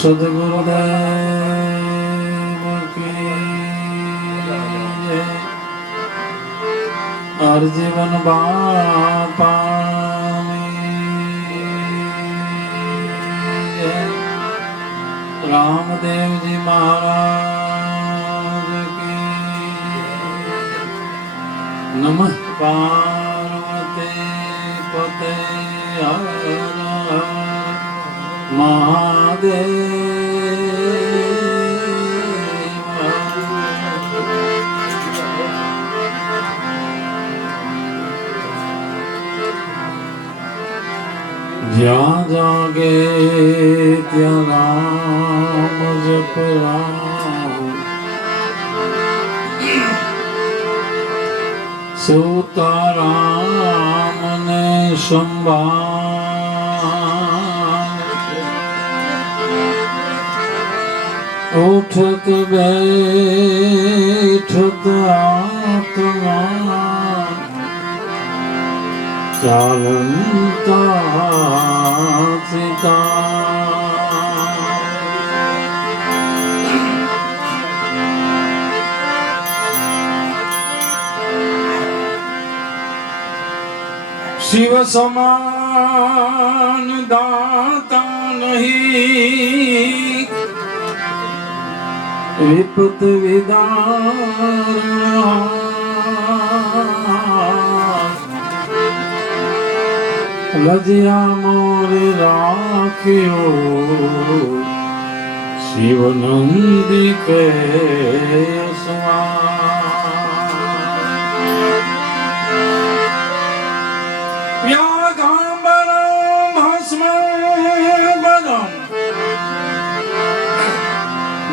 સદગુરુદેવ કી જય. હરજીવન બાપાની જય. રામદેવજી મહારાજ કી નમઃ. પાર્વતી પતે હર હર મહાદેવ. જ્યાં જાગે ત્યાં રામ જપ રામ. સીતારામ ને સંભાળ. ઉઠત બેઠત આત્મા ચાલંતા સીતા. શિવ સમાન દાતા નહીં વિપત વિદાર. લજ્યા મોર રાખ્યો શિવ નંદી કે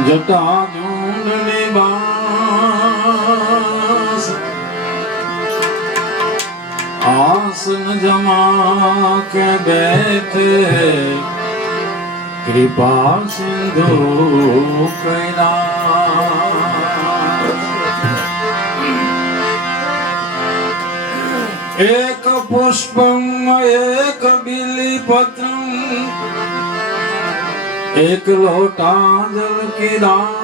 જટા ઝૂંડની બાસ. આસન જમા કે બેઠે કૃપા સિંધુ કૈલાસ. એક પુષ્પમ એક બિલીપત્રમ એક લોટા જલ की दान.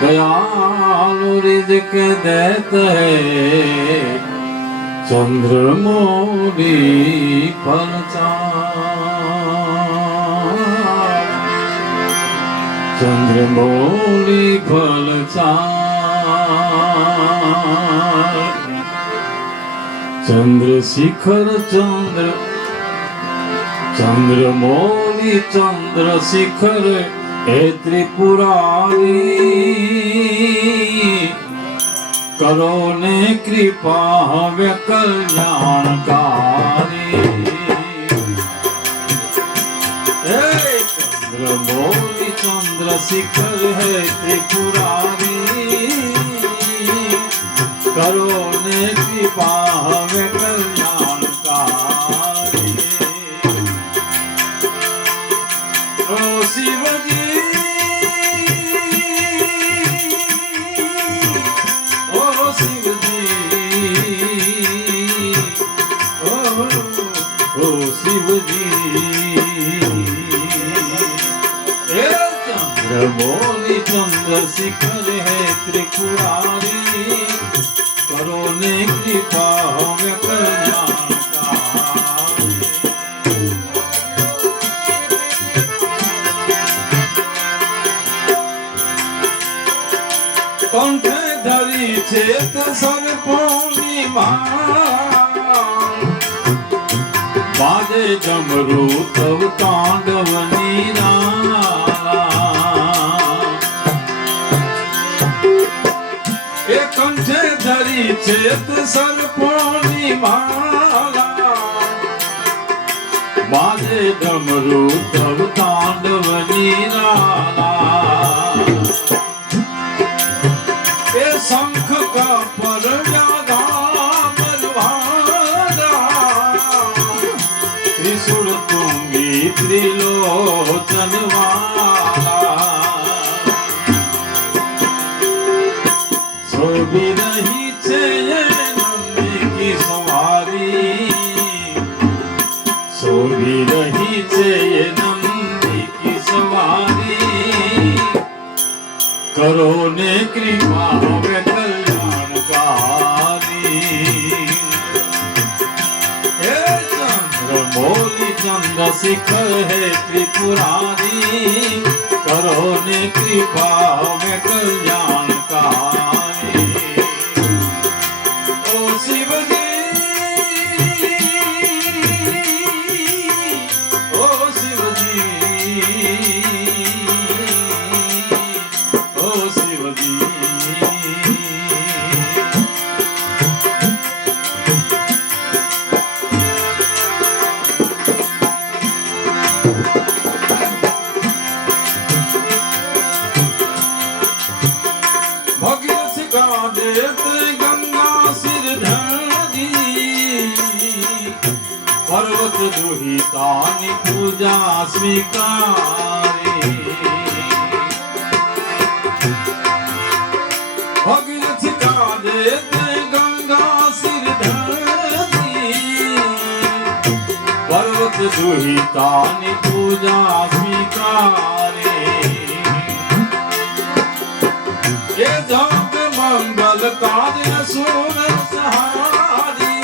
दयालु रिज़्क़ देते हैं चंद्रमौली फल चार. चंद्रमौली फल चार. चंद्रशिखर चंद्र चंद्रमौली चंद्रशिखर हे त्रिपुरारी. करो ने कृपा हवे कल्याणकारी. चंद्रमौली चंद्रशिखर है त्रिपुरारी. करो ने कृपा हवे कल्याणकारी. ओ शिवजी ओ शिवजी ओ शिवजी. चंद्रमौली चंद्रशिखर है त्रिपुरारी. करो ने कृपा हमें कल्याणकारी. कंठे धरी चेत सर्पोनी बाजे डमरू तव तांडव नीरा. कंठे धरी चेत सर्पोनी बाजे डमरू तव तांडव नीरा. शंख का पर त्रिशूल तुंगी त्रिलोचन शोभी रही छे नंदी की सवारी. विरही से ये नंदी की सवारी करो ने कृपा में कल्याणकारी हे चंद्र मौली चंद्र शिखर है त्रिपुरारी करो ने कृपा में कल्याणकारी ओ शिव जी पर्वत दुहितानि पूजा स्वीकारे भगीरथ का देते गंगा सिर धरती पर्वत दुहितानि पूजा स्वीकारे ये जप मंगल कार्य सुर सहारी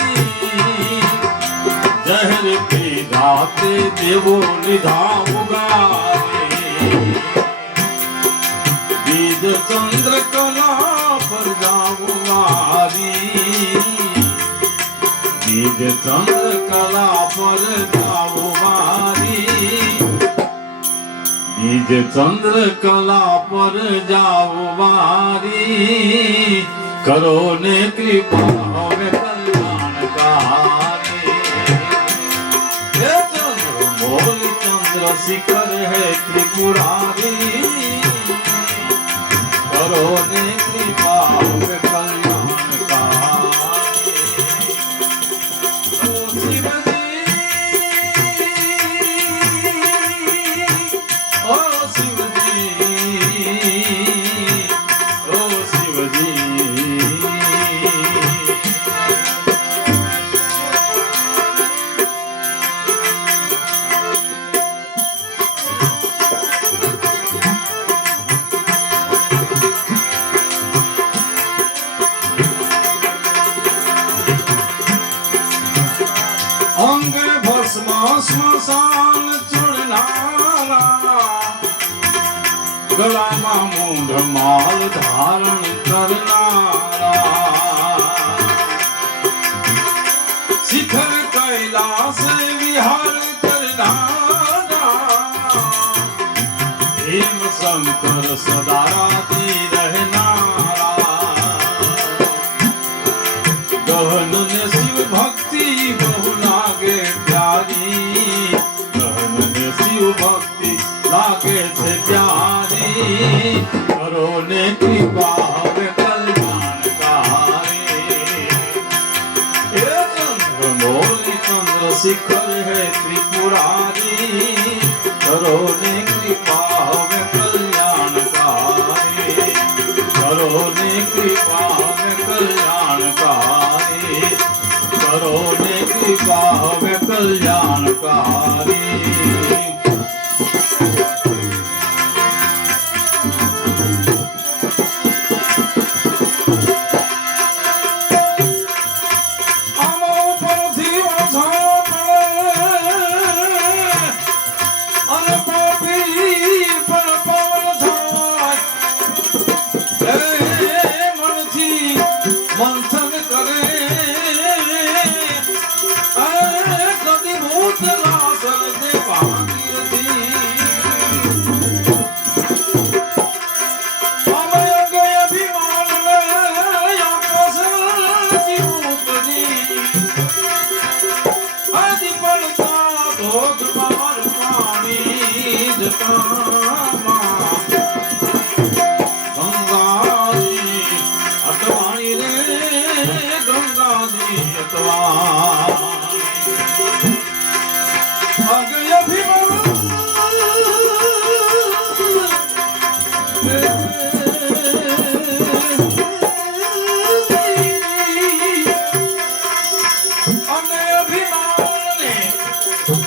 जहर पीधाते देवो निधाम गारे बीज चंद्र कला पर जाऊंगारी बीज चंद्र कला पर जाऊंगारी बीज चंद्र कला पर जाऊंगारी करो ने कृपा में कल्याणकारी चंद्र शिखर है त्रिपुरारी करो ने कृपा में कल्याणकारी ओ शिव जी ओ शिव जी ओ शिव जी अंग भस्म श्मशान चुड़नारा गला मूढ़ माल धारण करनारा शिखर कैलाश विहार करनारा हेम शंकर सदा राती रहनारा गहन ने शिव भक्ति बहु लागे प्यारी गहन ने शिव भक्ति लागे से प्यारी करो ने कृपा में कल्याणकारी हे चंद्र मौली चंद्र शिखर है त्रिपुरारी करो ने कृपा में कल्याणकारी करो ने कृपा में कल्याणकारी करो ने कृपा में कल्याणकारी मंथन करे कदी भूत लासल दे भागीरथी अमय गए अभिमान में आपस जीवतनी आदि पलता धोध मार पानी जता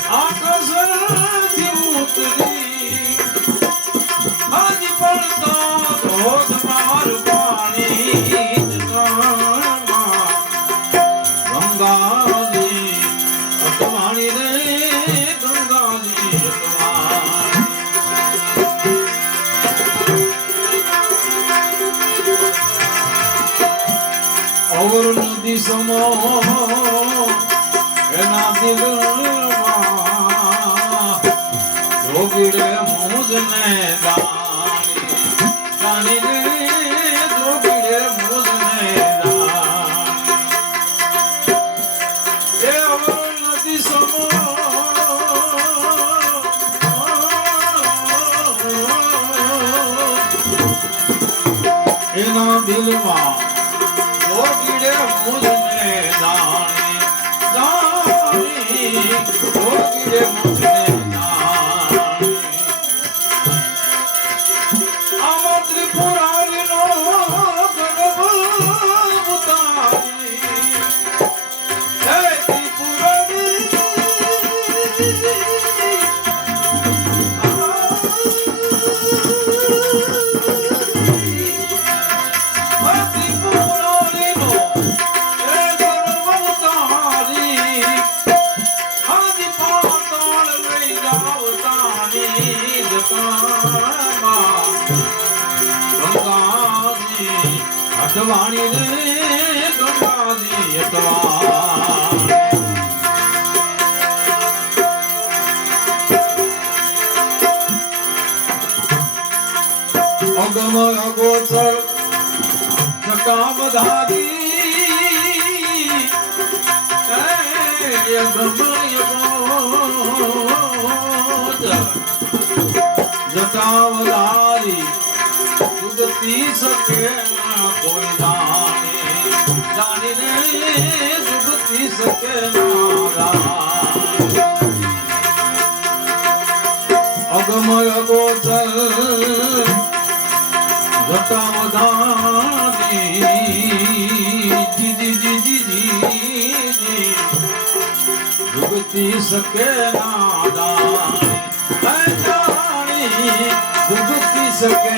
આકાશથી ઉતરી હાજી પડતો ધોધમાર પાણી ગંગાજી અટવાણી રે ગંગાજી અટવાણી અવર નદી સમો એના દિલમાં જોગીડે મુજને દાણી રે જોગીડે મુજને દાણી એ અવર નદી સમો એના દિલમાં જોગીડે મુજને દાણી જોગીડે મુજને અટવાણી રે ગંગાજી અટવાણી અગમ અગોચર જટા બધારી અગમ અગોચર જટા બધારી જુગતી શકે કોઈ જાણે રે જુગતી શકે અગમય ગોચર જટાવધાની જુગતી શકે જાણી જુગતી શકે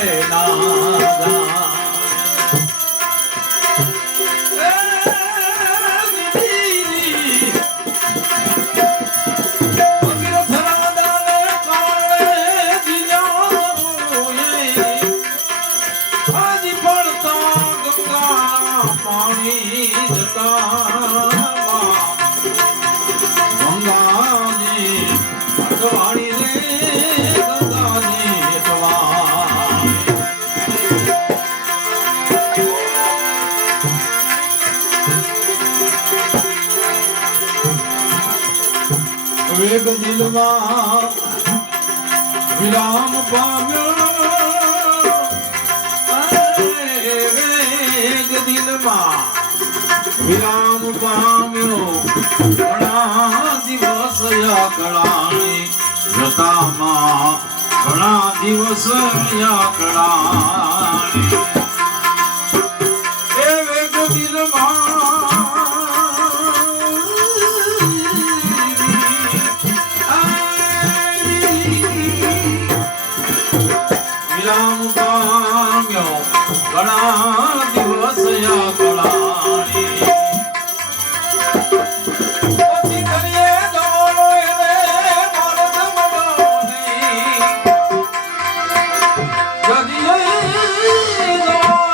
વેગ દિલમાં વિરામ પામ્યો વેગ દિલમાં વિરામ પામ્યો ઘણા દિવસ યાકળાણી જતામાં ઘણા દિવસ યાકળાણી એ વેગ દિલમાં ઘણા દિવસ યાકળાણી પછી કરીએ જવાનો એને મારદ મળો નહીં જદીએ જવાનો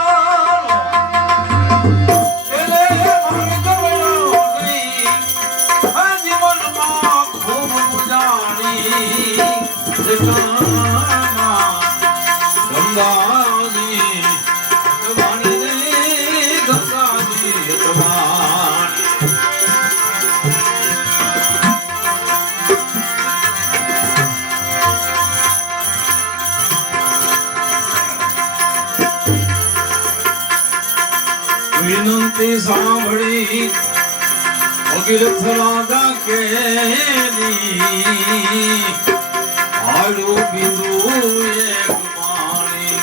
એને મારદ મળો નહીં આ જીવનમાં ખૂબ જાણી ગંગાજી અટવાણી રે ગંગાજી અટવાણી વિનંતી સાંભળી ભગીરથ રાજા કેની આડું બીજું એક પાણી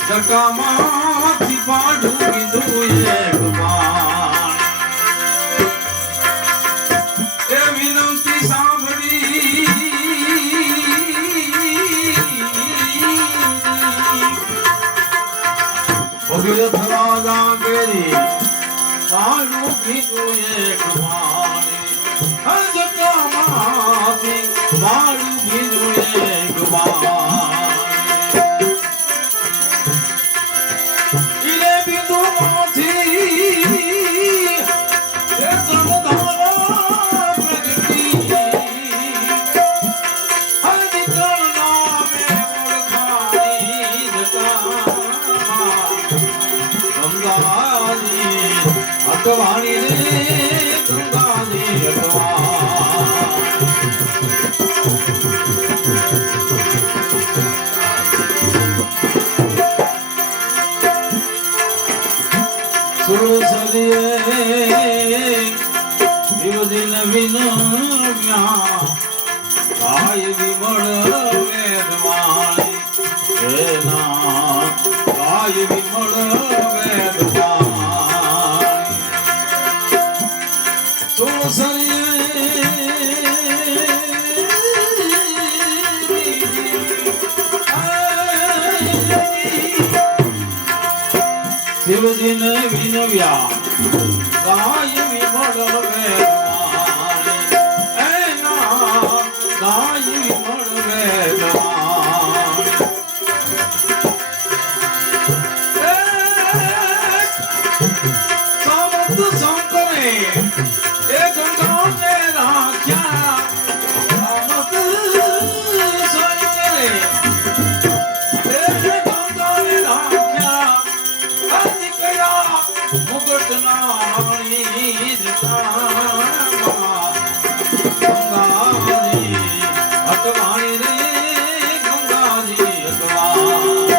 જટામાંથી પાડું બીજું એક પાણી એ વિનંતી સાંભળી આડું બીજું એક પાણી જટામાંથી મારું બીજું એક પાણી ઈરે બીજું માંથી એ સમધારા પ્રગટી હજી કરણા મે ઓળખાણી જટામાં ગંગાજી અટવાણી રે ગંગાજી સુરસરીએ દિવદિન વિનમ્યા કાય વિમળ વેદવાણી એના કાય વિમળ વેદવાણી શિવજીન વિનવ્યા કાય વિમળ વેદવાણી એના કાય વિમળ વેદવાણી સામંત શંકરે એ ગંગાને રાખ્યા સામંત શંકરે મુગટ નાણી ગંગાજી અટવાણી રે ગંગાજી અટવાણી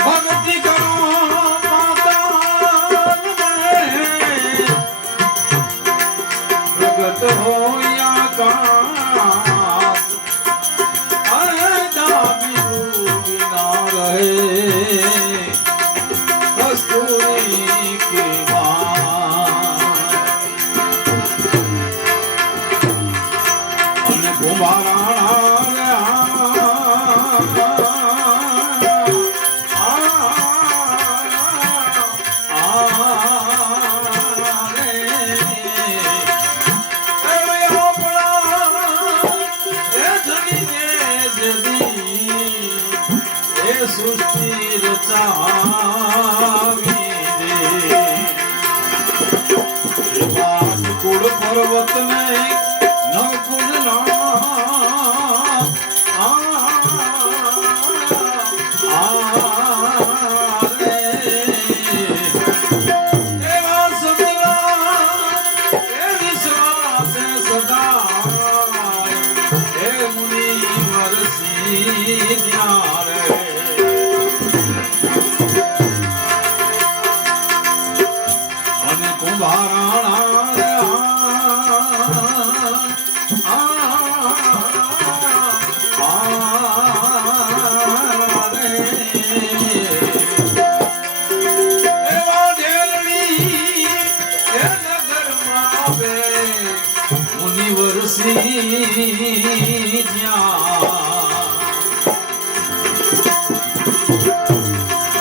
ભક્તિ કરો હોયા કાસ આયદા બિના રહે કસ્તુરી કે અને સૃષ્ટિ રચાવી રે કુળ પર્વત ને નવકુળ એવા સદા એ વિશ્વાસ સદા એ મુનિ વરસી ત્યારે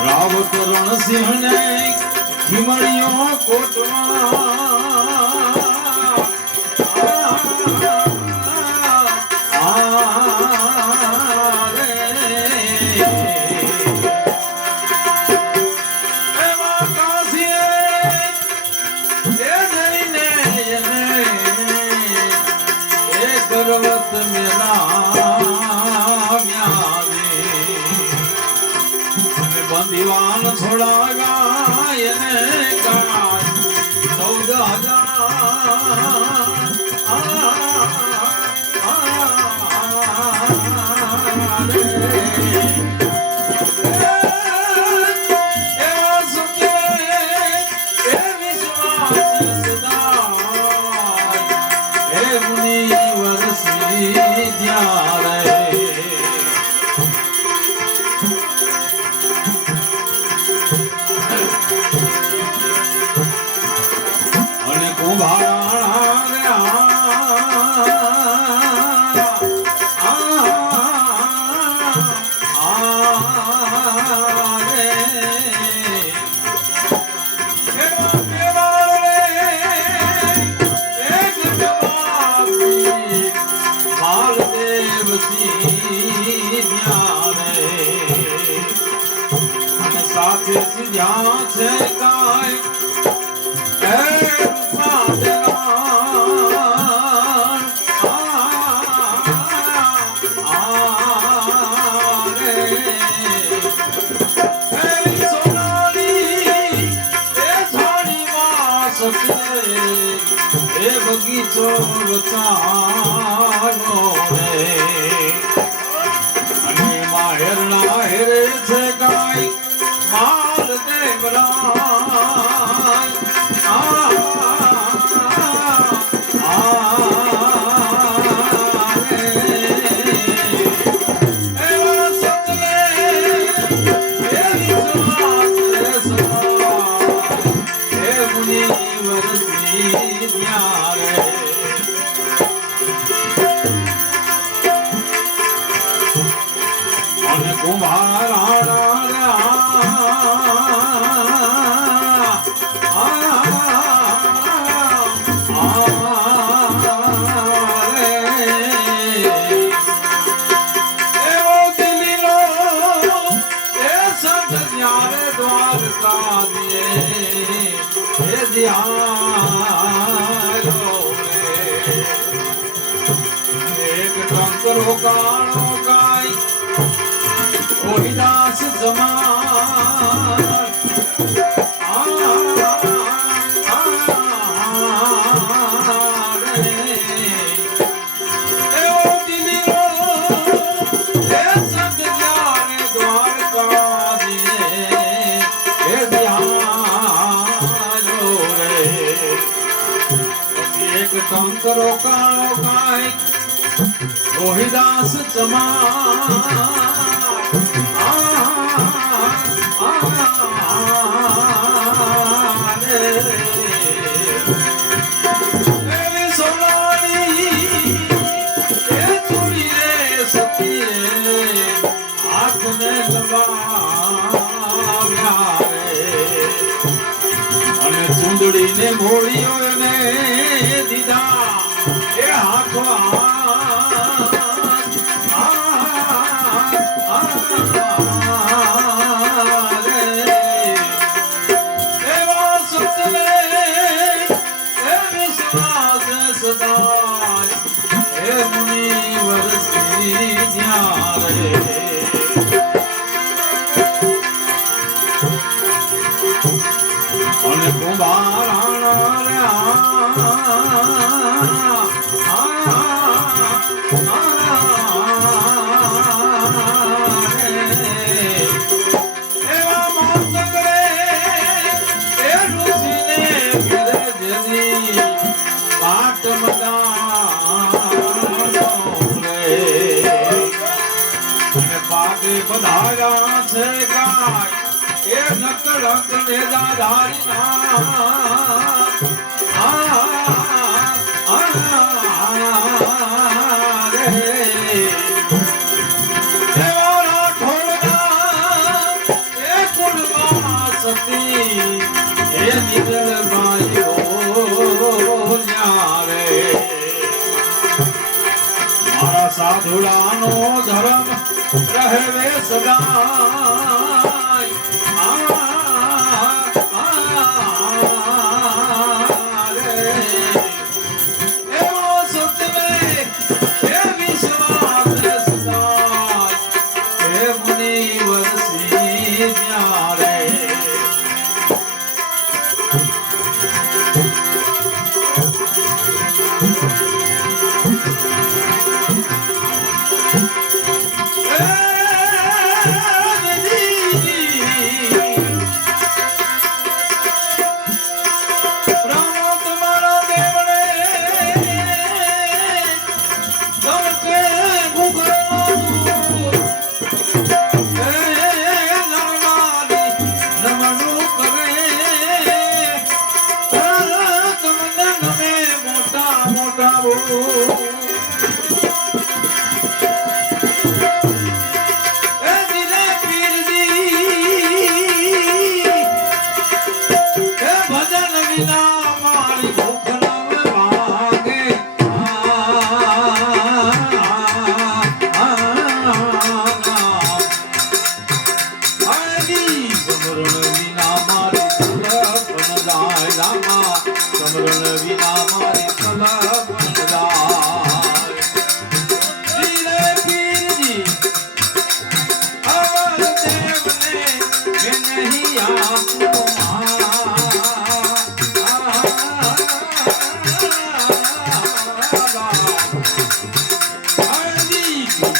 રાવત રણસિંહ ને ખીમણીઓ કોટમાં પર્વત મેલા બંદીવાન છોડાવ્યા એને કાય 14,000 વરસી રે અને સાથે સીધ્યા છે કાય બગીચો રચાનો રે અને માહેરના હેરે છે ગાય માલ દેવરાય એક ટંકરો કાળો ગાય રોહિદાસ જમાર કંકરો કાળો ગાય રોહિદાસ હાથને લગાવ્યા અને ચૂંદડીને મોડીઓ ને દીધા એ હાથો એવા સતને એ વિશ્વાસ સદાય એ મુનિ વરસી રે અને બધાયા છે ગાય એ નકળંક ને મારા સાધુડાનો ધર્મ રહે સદાય એવો સતને એ વિશ્વાસ સદાય હે મુનિ વરસી રે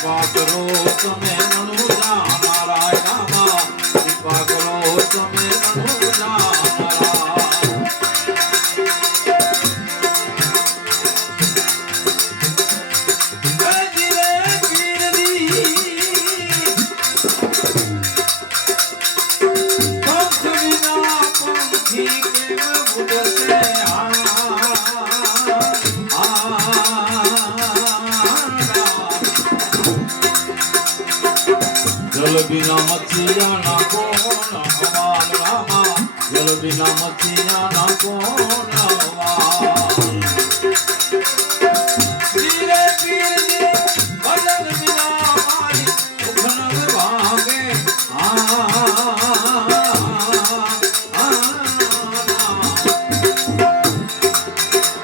કૃપા કરો તમે રણુજા નારાયણ રામા કૃપા કરો તમે રણુજા बिना मछिया ना कौन हवाल रामा जल बिना मछिया ना कौन हवाल धीरे धीरे भजन बिना हमारी दुख न भागे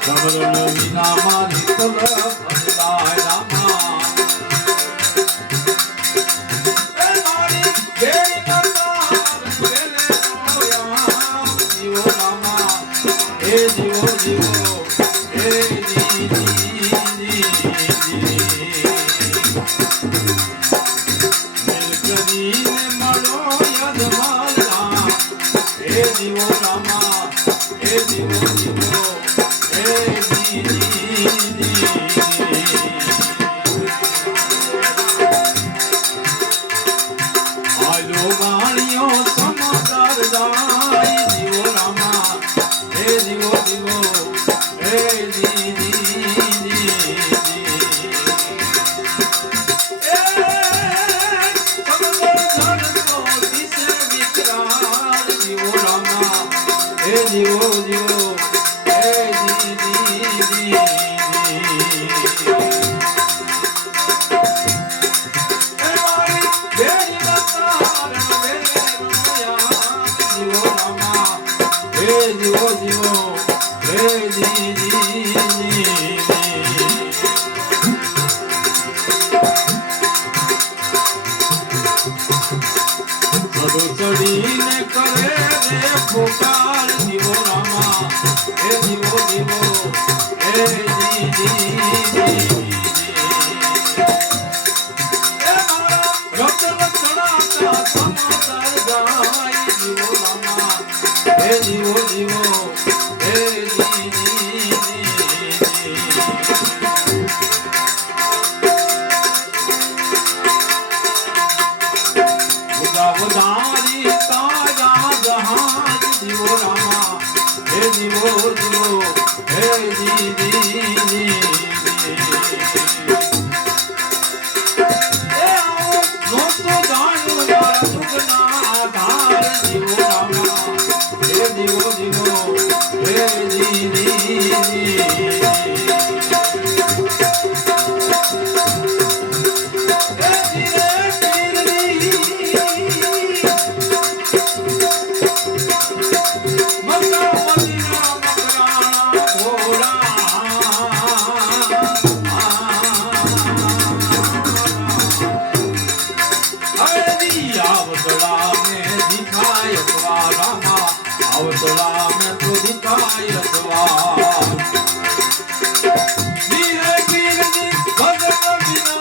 समरण बिना मारी तब भजलाय रामा जीवो जीवो हे दी मिलकरी में मरो यद माला हे जीवो रामा हे जीवो जीवो हे दी आलो गाड़ियों समाचार जाई जीवो रामा हे जीवो जीवो हे दी जीवो जीवो हे दी जीवो जीवो हे दी सदो चढ़ीने करे रे पुकार जीवो रामा हे जीवो जीवो हे दी रतन चढ़ाता समाचार जाई जीवो रामा हे जीवो जीवो हे दी उदारी ताजा जहाज जीवो रामा हे जीवो जीवो हे दी तो जानो मारा दुखना आधार जीवो रामा हे जीवो जीवो हे दी अवतला में तो दिखाई रसवार धीरे धीरे भगत बिना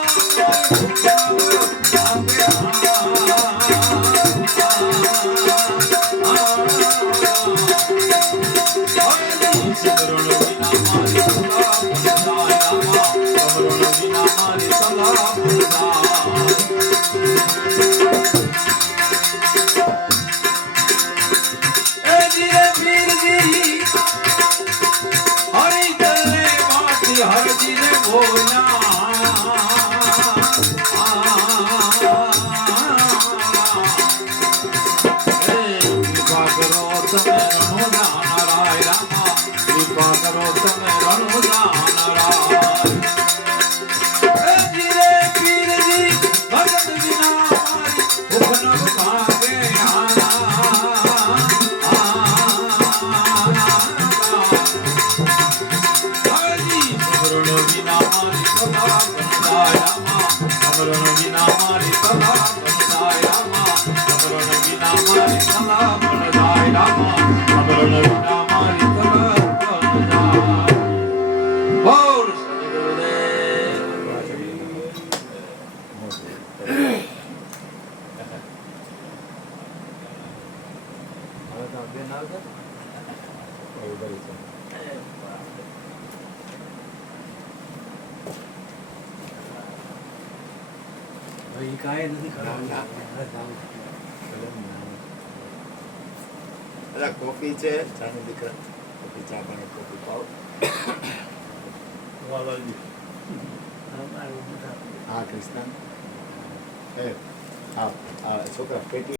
सिमरण बिना मारी सदा फलदाय रामा सिमरण बिना मारी सदा फलदाय हर जी ने बोला कृपा करो તમે રણુજા નારાયણ રામા कृपा करो તમે રણુજા નારાયણ ધીરે ધીરે ભગત बिना हमारी भूख न भागे बिना मारी सदा बनदाय रामा समरण बिना मारी सदा बनदाय रामा समरण बिना मारी सदा बनदाय रामा समरण बिना मारी सदा बनदाय बोल सदगुरुदेव એ કાંઈ નથી ના, ના. ખરાબ. અલા કોફી છે ચાની દીકરા કોફી ચા પાણી કોફી પાવ વાલાજી અમારું બધા હા કૃષ્ણ એ હા છોકરા પેટી